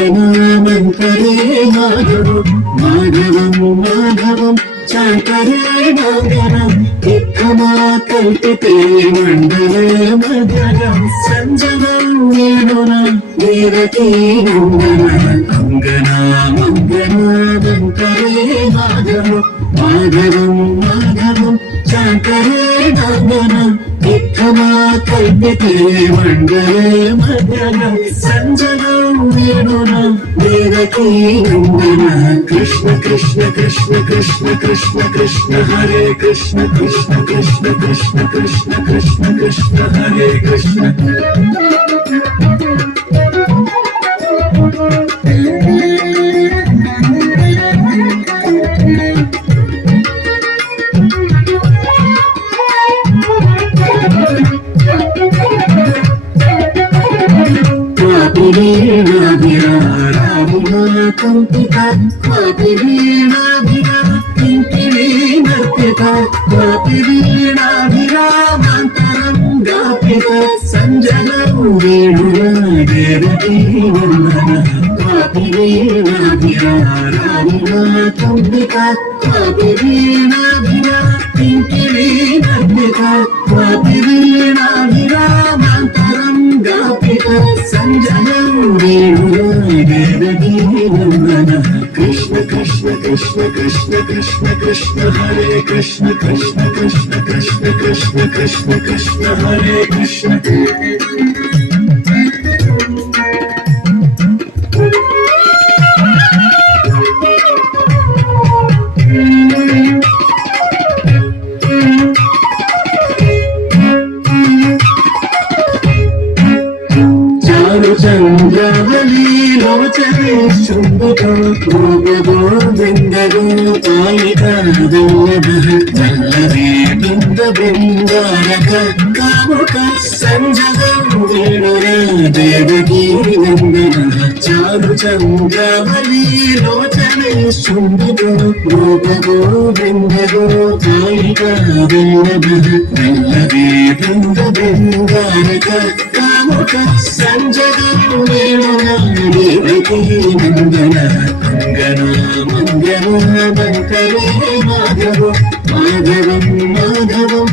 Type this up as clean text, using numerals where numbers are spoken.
మంగళమంతరే మాధవం మాధవం మాధవం శాంకరే మంగళం ఇక్కమా కల్పితే మండలే మధురం సంజనం వేణున దేవకీ మంగళమంతరే మాధవం మాధవం మాధవం శాంకరే మంగళం ఇక్కమా కల్పితే మండలే మధురం సంజనం వేణున దేవకీ కృష్ణ కృష్ణ కృష్ణ కృష్ణ కృష్ణ కృష్ణ హరే కృష్ణ కృష్ణ కృష్ణ కృష్ణ కృష్ణ కృష్ణ కృష్ణ హరే కృష్ణ సంజనం వేణున దేవకీ వందన కాపి వీణాభిరామునా కంపిక కాపి వీణాభిరా కింకిణీ నర్తిక కాపి వీణాభిరామంతరం గాపిక సంజనం వేణున దేవకీ వందన కృష్ణ కృష్ణ కృష్ణ కృష్ణ కృష్ణ కృష్ణ హరే కృష్ణ కృష్ణ కృష్ణ కృష్ణ కృష్ణ కృష్ణ కృష్ణ హరే కృష్ణ చంద్రవలి లోచనే శృంగతో గోవిందగో జల్లవే బృంద బృందారక కాముక సంజగం వేణుర దేవకీ వందన చారు చంద్రవలి లోచనే శృంగతో గోవిందగో జల్లవే బృంద బృందారక కాముక సంజగం వేణుర దేవకీ వందన మంగళ మంగళ మంగళ మాధవ మాధవం మాధవం